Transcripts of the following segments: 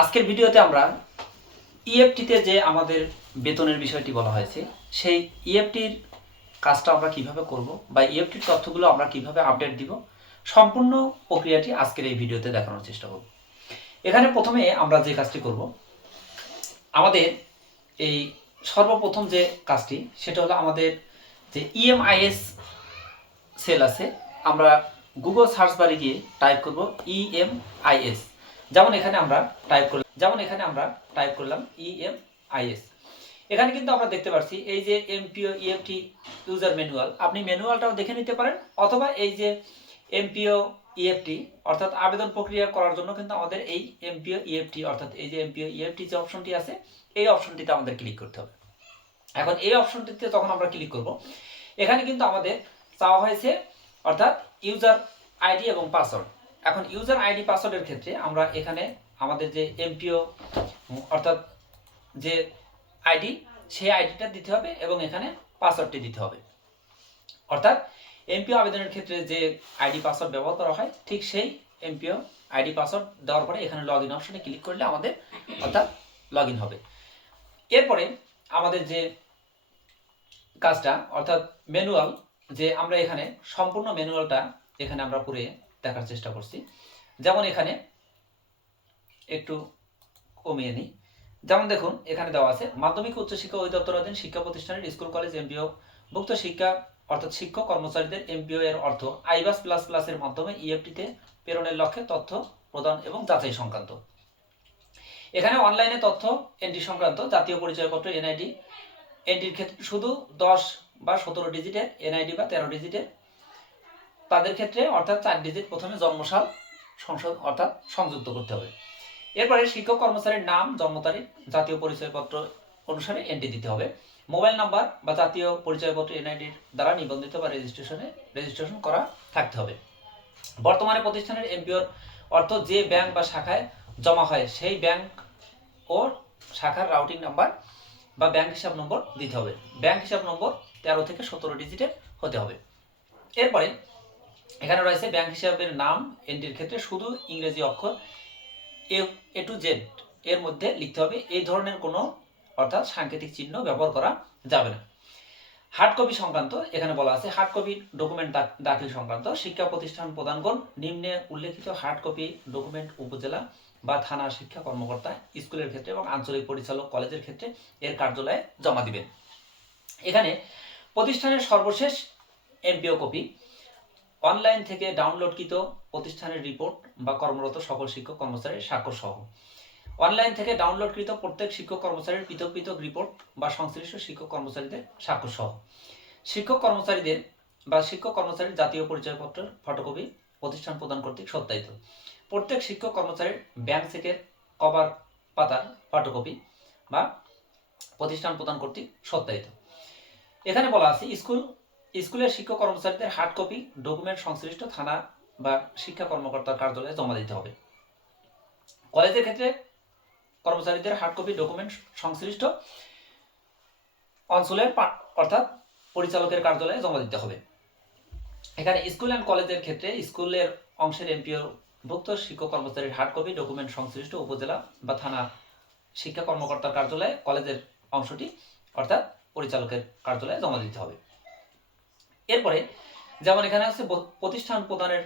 আজকের ভিডিওতে আমরা ইএফটিতে যে আমাদের বেতনের বিষয়টি বলা হয়েছে সেই ইএফটির কাজটা আমরা কিভাবে করব বা ইএফটির তথ্যগুলো আমরা কিভাবে আপডেট দিব সম্পূর্ণ প্রক্রিয়াটি আজকের এই ভিডিওতে দেখানোর চেষ্টা করব। এখানে প্রথমে আমরা যে কাজটি করব, আমাদের এই সর্বপ্রথম যে কাজটি সেটা হলো আমাদের যে ইএমআইএস সেল আছে, আমরা গুগল সার্চ বারে গিয়ে টাইপ করব ইএমআইএস। যেমন এখানে আমরা টাইপ করলাম ইএমআইএস। এখানে কিন্তু আমরা দেখতে পাচ্ছি এই যে এমপিও ইএফটি ইউজার ম্যানুয়াল, আপনি ম্যানুয়ালটাও দেখে নিতে পারেন, অথবা এই যে এমপিও ইএফটি অর্থাৎ আবেদন প্রক্রিয়া করার জন্য কিন্তু আমাদের এই এমপিও ইএফটি অর্থাৎ এই যে এমপিও ইএফটি যে অপশনটি আছে এই অপশনটিতে আমাদের ক্লিক করতে হবে। এখন এই অপশনটিতে যখন আমরা ক্লিক করব, এখানে কিন্তু আমাদের চাওয়া হয়েছে অর্থাৎ ইউজার আইডি এবং পাসওয়ার্ড। এখন ইউজার আইডি পাসওয়ার্ডের ক্ষেত্রে আমরা এখানে আমাদের যে এমপিও অর্থাৎ যে আইডি সেই আইডিটা দিতে হবে এবং এখানে পাসওয়ার্ডটি দিতে হবে। অর্থাৎ এমপিও আবেদনের ক্ষেত্রে যে আইডি পাসওয়ার্ড ব্যবহার করা হয় ঠিক সেই এমপিও আইডি পাসওয়ার্ড দেওয়ার পরে এখানে লগ ইন অপশনে ক্লিক করলে আমাদের অর্থাৎ লগ ইন হবে। এরপরে আমাদের যে কাজটা অর্থাৎ ম্যানুয়াল, যে আমরা এখানে সম্পূর্ণ ম্যানুয়ালটা এখানে আমরা করে দেখার চেষ্টা করছি। যেমন এখানে একটু কমিয়ে নিই, যেমন দেখুন এখানে দেওয়া আছে মাধ্যমিক উচ্চশিক্ষা অধিদপ্তরাধীন শিক্ষা প্রতিষ্ঠানের স্কুল কলেজ এমপিও ভুক্ত শিক্ষা অর্থাৎ শিক্ষক কর্মচারীদের এমপিও এর অর্থ আইবাস প্লাস প্লাসের মাধ্যমে ইএফটিতে প্রেরণের লক্ষ্যে তথ্য প্রদান এবং যাচাই সংক্রান্ত। এখানে অনলাইনে তথ্য এন্ট্রি সংক্রান্ত জাতীয় পরিচয়পত্র এনআইডি এন্ট্রির ক্ষেত্রে শুধু 10 বা 17 ডিজিটের এনআইডি বা 13 ডিজিটের, তাদের ক্ষেত্রে অর্থাৎ 4 ডিজিট প্রথমে জন্মসাল সংশোধন অর্থাৎ সংযুক্ত করতে হবে। এরপরে শিক্ষক কর্মচারীর নাম, জন্ম তারিখ জাতীয় পরিচয়পত্র অনুসারে এন্ট্রি দিতে হবে। মোবাইল নাম্বার বা জাতীয় পরিচয়পত্র এনআইডির দ্বারা নিবন্ধিত বা রেজিস্ট্রেশন করা থাকতে হবে। বর্তমানে প্রতিষ্ঠানের এমপিওর অর্থ যে ব্যাংক বা শাখায় জমা হয় সেই ব্যাংক ও শাখার রাউটিং নাম্বার বা ব্যাংক হিসাব নম্বর দিতে হবে। ব্যাংক হিসাব নম্বর 13 থেকে 17 ডিজিটের হতে হবে। এরপরে এখানে রয়েছে ব্যাংক হিসাবের নাম এন্ট্রির ক্ষেত্রে শুধু ইংরেজি অক্ষর এ টু জেড এর মধ্যে লিখতে হবে। এই ধরনের কোনো অর্থাৎ সাংকেতিক চিহ্ন ব্যবহার করা যাবে না। হার্ড কপি সংক্রান্ত এখানে বলা আছে হার্ড কপি ডকুমেন্ট দাখিল সংক্রান্ত শিক্ষা প্রতিষ্ঠান প্রদানগণ নিম্নে উল্লেখিত হার্ড কপি ডকুমেন্ট উপজেলা বা থানা শিক্ষা কর্মকর্তা স্কুলের ক্ষেত্রে এবং আঞ্চলিক পরিচালক কলেজের ক্ষেত্রে এর কার্যালয়ে জমা দিবেন। এখানে প্রতিষ্ঠানের সর্বশেষ এমপিও কপি অনলাইন থেকে ডাউনলোডকৃত প্রতিষ্ঠানের রিপোর্ট বা কর্মরত সকল শিক্ষক কর্মচারীর স্বাক্ষর সহ অনলাইন থেকে ডাউনলোডকৃত প্রত্যেক শিক্ষক কর্মচারীর পৃথক পৃথক রিপোর্ট বা সংশ্লিষ্ট শিক্ষক কর্মচারীদের স্বাক্ষর সহ শিক্ষক কর্মচারীর জাতীয় পরিচয়পত্রের ফটোকপি প্রতিষ্ঠান প্রদান কর্তৃক সত্যায়িত। প্রত্যেক শিক্ষক কর্মচারীর ব্যাংক চেকের কভার পাতার ফটোকপি বা প্রতিষ্ঠান প্রদান কর্তৃক সত্যায়িত। এখানে বলা আছে স্কুলের শিক্ষক কর্মচারীদের হার্ড কপি ডকুমেন্ট সংশ্লিষ্ট থানা বা শিক্ষা কর্মকর্তার কার্যালয়ে জমা দিতে হবে। কলেজের ক্ষেত্রে কর্মচারীদের হার্ড কপি ডকুমেন্ট সংশ্লিষ্ট অঞ্চলের অর্থাৎ পরিচালকের কার্যালয়ে জমা দিতে হবে। এখানে স্কুল অ্যান্ড কলেজের ক্ষেত্রে স্কুলের অংশের এমপিও ভুক্ত শিক্ষক কর্মচারীর হার্ড কপি ডকুমেন্ট সংশ্লিষ্ট উপজেলা বা থানা শিক্ষা কর্মকর্তার কার্যালয়ে কলেজের অংশটি অর্থাৎ পরিচালকের কার্যালয়ে জমা দিতে হবে। এরপরে যেমন এখানে আছে প্রতিষ্ঠান প্রদানের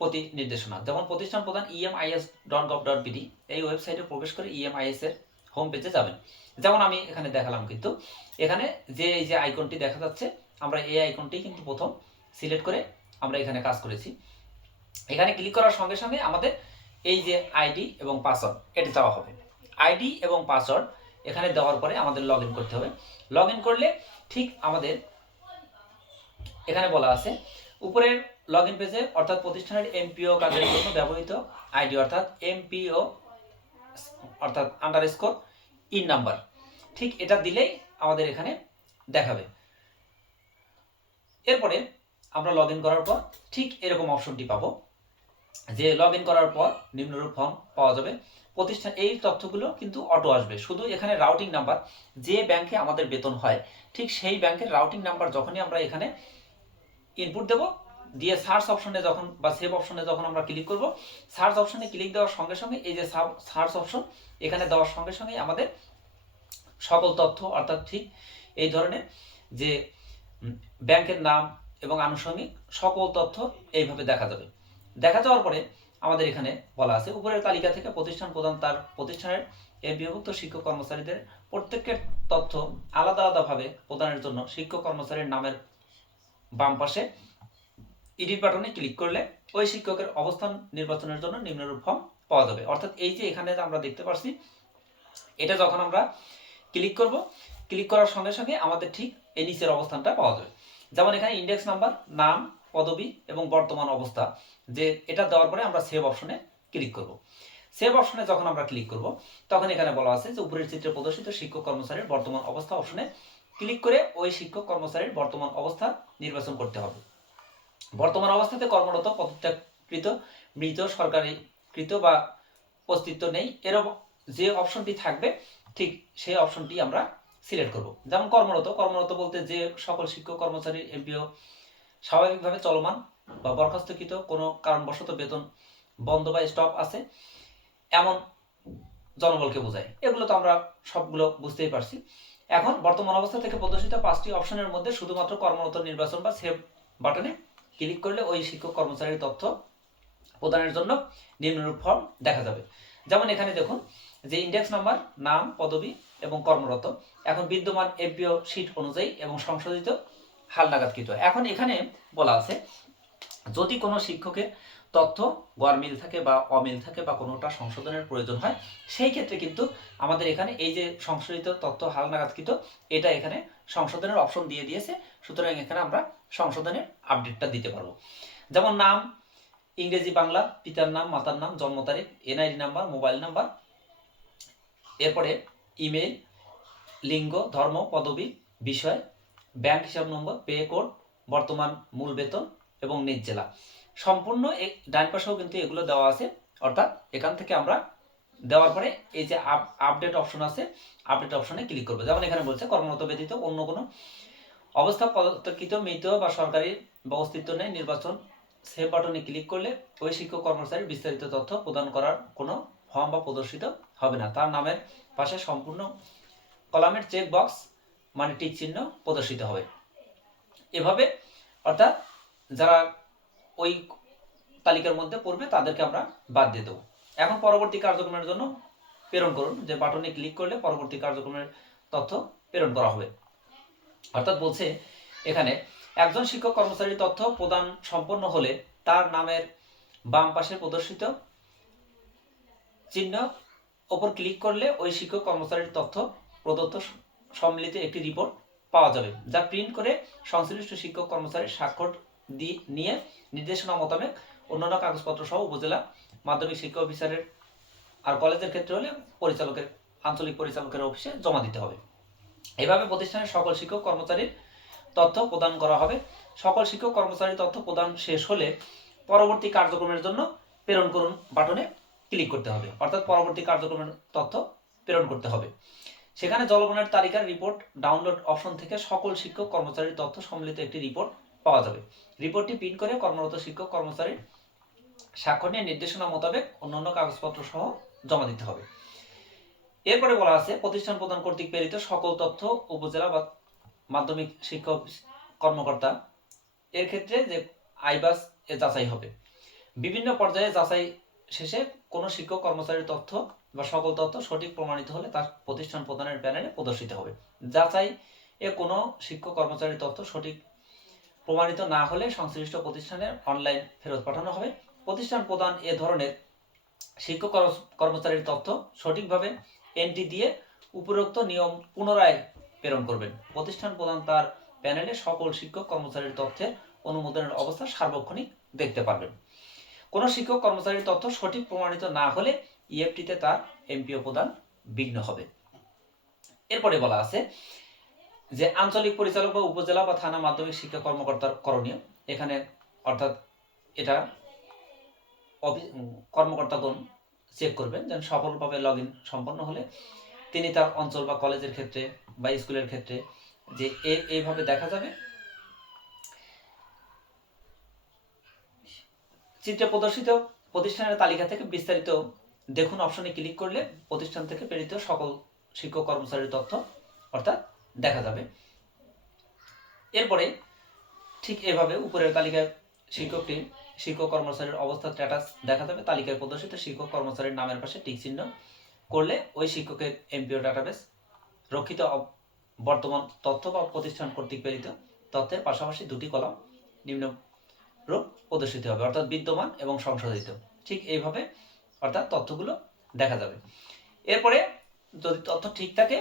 প্রতি নির্দেশনা, যেমন প্রতিষ্ঠান প্রদান emis.gov.bd এই ওয়েবসাইটে প্রবেশ করে ইএমআইএস এর হোম পেজে যাবেন। যেমন আমি এখানে দেখালাম, কিন্তু এখানে যে এই যে আইকনটি দেখা যাচ্ছে আমরা এই আইকনটি কিন্তু প্রথম সিলেক্ট করে আমরা এখানে কাজ করেছি। এখানে ক্লিক করার সঙ্গে সঙ্গে আমাদের এই যে আইডি এবং পাসওয়ার্ড এটা দেওয়া হবে। আইডি এবং পাসওয়ার্ড এখানে দেওয়ার পরে আমাদের লগ ইন করতে হবে। লগ ইন করলে ঠিক আমাদের এখানে বলা আছে উপরের লগ ইন পেজে অর্থাৎ প্রতিষ্ঠানের এমপিও কাজের জন্য ব্যবহৃত আইডি অর্থাৎ এমপিও অর্থাৎ আন্ডারস্কোর ইন নাম্বার, ঠিক এটা দিলেই আমাদের এখানে দেখাবে। এরপরে আমরা লগ ইন করার পর ঠিক এরকম অপশনটি পাবো, যে লগ ইন করার পর নিম্নরূপ ফর্ম পাওয়া যাবে। প্রতিষ্ঠান এই তথ্যগুলো কিন্তু অটো আসবে, শুধু এখানে রাউটিং নাম্বার যে ব্যাংকে আমাদের বেতন হয় ঠিক সেই ব্যাংকের রাউটিং নাম্বার যখনই আমরা এখানে ইনপুট দেব দিয়ে সার্চ অপশনে যখন বা সেভ অপশনে যখন আমরা ক্লিক করব, সার্চ অপশনে ক্লিক দেওয়ার সঙ্গে সঙ্গে এই যে সার্চ অপশন এখানে দেওয়ার সঙ্গে সঙ্গে আমাদের সকল তথ্য অর্থাৎ ঠিক এই ধরনের যে ব্যাংকের নাম এবং আনুষঙ্গিক সকল তথ্য এইভাবে দেখা যাবে। দেখা যাওয়ার পরে আমাদের এখানে বলা আছে উপরের তালিকা থেকে প্রতিষ্ঠান প্রধান তার প্রতিষ্ঠানের বিভক্ত শিক্ষক কর্মচারীদের প্রত্যেকের তথ্য আলাদা আলাদাভাবে প্রদানের জন্য শিক্ষক কর্মচারীর নামের বাম পাশে এডিট বাটনে ক্লিক করলে ওই শিক্ষকের অবস্থান নির্বাচনের জন্য নিম্নরূপ ফর্ম পাওয়া যাবে। অর্থাৎ এই যে এখানে আমরা দেখতে পাচ্ছি, এটা যখন আমরা ক্লিক করব, ক্লিক করার সঙ্গে সঙ্গে আমাদের ঠিক এই নিচের অবস্থানটা পাওয়া যাবে। যেমন এখানে ইন্ডেক্স নাম্বার, নাম, পদবি এবং বর্তমান অবস্থা, যে এটা দেওয়ার পরে আমরা সেভ অপশনে ক্লিক করব। সেভ অপশনে যখন আমরা ক্লিক করব তখন এখানে বলা আছে যে উপরের চিত্রে প্রদর্শিত শিক্ষক কর্মচারীর বর্তমান অবস্থা অপশনে ক্লিক করে ওই শিক্ষক কর্মচারীর বর্তমান অবস্থা নির্বাচন করতে হবে। বর্তমান অবস্থাতে কর্মরত, পদত্যাগকৃত, মৃত, সরকারিকৃত বা অস্তিত্ব নেই এরকম যে অপশনটি থাকবে ঠিক সেই অপশনটি আমরা সিলেক্ট করব। যেমন কর্মরত, কর্মরত বলতে যে সকল শিক্ষক কর্মচারী এমপিও স্বাভাবিকভাবে চলমান বা বরখাস্তকৃত, কোনো কারণবশত বেতন বন্ধ বা স্টপ আছে এমন জনবলকে বোঝায়। এগুলো তো আমরা সবগুলো বুঝতেই পারছি। এখন বর্তমান অবস্থা থেকে প্রদর্শিত 5টি অপশনের মধ্যে শুধুমাত্র কর্মরত নির্বাচন বা সেভ বাটনে ক্লিক করলে ওই শিক্ষক কর্মচারীর তথ্য প্রদানের জন্য নিম্নরূপ ফর্ম দেখা যাবে। যেমন এখানে দেখুন যে ইন্ডেক্স নাম্বার, নাম, পদবি এবং কর্মরত এখন বিদ্যমান এমপিও শীট অনুযায়ী এবং সংশোধিত হালনাগাদকৃত। এখন এখানে বলা আছে যদি কোনো শিক্ষকের তথ্য গড়মিল থাকে বা অমিল থাকে বা কোনোটা সংশোধনের প্রয়োজন হয়, সেই ক্ষেত্রে কিন্তু আমাদের এখানে এই যে সংশোধিত তথ্য হালনাগাদকৃত এটা এখানে সংশোধনের অপশন দিয়ে দিয়েছে। সুতরাং এখানে আমরা সংশোধনের আপডেটটা দিতে পারবো। যেমন নাম ইংরেজি বাংলা, পিতার নাম, মাতার নাম, জন্ম তারিখ, এনআইডি নাম্বার, মোবাইল নাম্বার, এরপরে ইমেল, লিঙ্গ, ধর্ম, পদবি, বিষয়, ব্যাংক হিসাব নম্বর, পে কোড, বর্তমান মূল বেতন এবং নিজ জেলা সম্পূর্ণ ডান পাশেও কিন্তু এগুলো দেওয়া আছে। অর্থাৎ এখান থেকে আমরা দেওয়ার পরে এই যে আপডেট অপশন আছে, আপডেট অপশনে ক্লিক করবো। যেমন এখানে বলছে কর্মরত ব্যতীত অন্য কোনো অবস্থা পদত্যাগকৃত, মৃত বা সরকারি বা অস্তিত্ব নেই নির্বাচন সেভ বাটনে ক্লিক করলে ওই শিক্ষক কর্মচারীর বিস্তারিত তথ্য প্রদান করার কোনো ফর্ম বা প্রদর্শিত হবে না। তার নামের পাশে সম্পূর্ণ কলামের চেক বক্স মানে টিক চিহ্ন প্রদর্শিত হবে। এভাবে অর্থাৎ যারা ওই তালিকার মধ্যে পড়বে তাদেরকে আমরা বাদ দিয়ে দেবো। এখন পরবর্তী কার্যক্রমের জন্য প্রেরণ করুন, যে বাটনে ক্লিক করলে পরবর্তী কার্যক্রমের তথ্য প্রেরণ করা হবে। অর্থাৎ বলছে এখানে একজন শিক্ষক কর্মচারীর তথ্য প্রদান সম্পন্ন হলে তার নামের বাম পাশে প্রদর্শিত চিহ্ন ওপর ক্লিক করলে ওই শিক্ষক কর্মচারীর তথ্য প্রদত্ত সম্মিলিত একটি রিপোর্ট পাওয়া যাবে, যা প্রিন্ট করে সংশ্লিষ্ট শিক্ষক কর্মচারীর স্বাক্ষর নিয়ে নির্দেশনা মোতাবেক অন্যান্য কাগজপত্র সহ উপজেলা মাধ্যমিক শিক্ষা অফিসারের আর কলেজের ক্ষেত্রে হলে পরিচালকের আঞ্চলিক পরিচালকের অফিসে জমা দিতে হবে। এভাবে প্রতিষ্ঠানের সকল শিক্ষক কর্মচারীর তথ্য প্রদান করা হবে। সকল শিক্ষক কর্মচারীর তথ্য প্রদান শেষ হলে পরবর্তী কার্যক্রমের জন্য প্রেরণ করুন বাটনে ক্লিক করতে হবে। অর্থাৎ পরবর্তী কার্যক্রমের তথ্য প্রেরণ করতে হবে। সেখানে জলবনের তালিকার রিপোর্ট ডাউনলোড অপশন থেকে সকল শিক্ষক কর্মচারীর তথ্য সম্মিলিত একটি রিপোর্ট পাওয়া যাবে। রিপোর্টটি প্রিন্ট করে কর্মরত শিক্ষক কর্মচারীর স্বাক্ষর নিয়ে নির্দেশনা মোতাবেক অন্যান্য কাগজপত্র সহ জমা দিতে হবে। এরপরে বলা আছে প্রতিষ্ঠান প্রদান কর্তৃক প্রেরিত সকল তথ্য উপজেলা বা মাধ্যমিক শিক্ষা কর্মকর্তা এর ক্ষেত্রে যে আইবাস এ যাচাই হবে। বিভিন্ন পর্যায়ে যাচাই শেষে কোনো শিক্ষক কর্মচারীর তথ্য বা সকল তথ্য সঠিক প্রমাণিত হলে তার প্রতিষ্ঠান প্রদানের প্যানেলে প্রদর্শিত হবে। যাচাই এ কোনো শিক্ষক কর্মচারীর তথ্য সঠিক প্রমাণিত না হলে সংশ্লিষ্ট প্রতিষ্ঠানের অনলাইন ফেরত পাঠানো হবে। প্রতিষ্ঠান প্রদান এ ধরনের শিক্ষক কর্মচারীর তথ্য সঠিকভাবে এন্ট্রি দিয়ে উপরোক্ত নিয়ম পুনরায় প্রেরণ করবেন। প্রতিষ্ঠান প্রদান তার প্যানেলে সকল শিক্ষক কর্মচারীর তথ্যের অনুমোদনের অবস্থা সার্বক্ষণিক দেখতে পারবেন। কোনো শিক্ষক কর্মচারীর তথ্য সঠিক প্রমাণিত না হলে ইএফটিতে তার এমপিও প্রদান বিঘ্ন হবে। এরপরে বলা আছে যে আঞ্চলিক পরিচালক বা উপজেলা বা থানা মাধ্যমিক শিক্ষা কর্মকর্তার করণীয়। এখানে অর্থাৎ এটা কর্মকর্তাগণ চেক করবেন যেন সফলভাবে লগ ইন সম্পন্ন হলে তিনি তার অঞ্চল বা কলেজের ক্ষেত্রে বা স্কুলের ক্ষেত্রে যে এইভাবে দেখা যাবে চিত্রে প্রদর্শিত প্রতিষ্ঠানের তালিকা থেকে বিস্তারিত দেখুন অপশনে ক্লিক করলে প্রতিষ্ঠান থেকে প্রেরিত সকল শিক্ষক কর্মচারীর তথ্য অর্থাৎ দেখা যাবে। এরপরে ঠিক এভাবে উপরের তালিকায় শিক্ষক কর্মচারীর অবস্থা স্ট্যাটাস দেখা যাবে। তালিকায় প্রদর্শিত শিক্ষক কর্মচারীর নামের পাশে টিক চিহ্ন করলে ওই শিক্ষকের এমপিও ডাটাবেস রক্ষিত বর্তমান তথ্য বা প্রতিষ্ঠান কর্তৃক প্রেরিত তথ্যের পাশাপাশি দুটি কলাম নিম্নরূপ প্রদর্শিত হবে, অর্থাৎ বিদ্যমান এবং সংশোধিত। ঠিক এইভাবে অর্থাৎ তথ্যগুলো দেখা যাবে। এরপরে যদি তথ্য ঠিক থাকে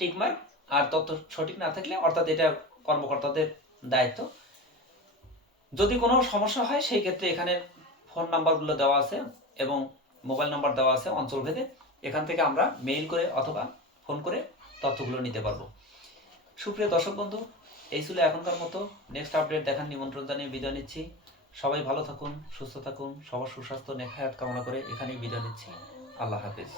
টিকমার্ক, আর তথ্য সঠিক না থাকলে অর্থাৎ এটা কর্মকর্তাদের দায়িত্ব। যদি কোনো সমস্যা হয় সেই ক্ষেত্রে এখানে ফোন নাম্বারগুলো দেওয়া আছে এবং মোবাইল নাম্বার দেওয়া আছে অঞ্চলভেদে। এখান থেকে আমরা মেইল করে অথবা ফোন করে তথ্যগুলো নিতে পারবো। সুপ্রিয় দর্শক বন্ধু, এই ছিল এখনকার মতো। নেক্সট আপডেট দেখার নিমন্ত্রণ জানিয়ে বিদায় নিচ্ছি। সবাই ভালো থাকুন, সুস্থ থাকুন, সবার সুস্বাস্থ্য নেক হায়াত কামনা করে এখানেই বিদায় নিচ্ছি। আল্লাহ হাফেজ।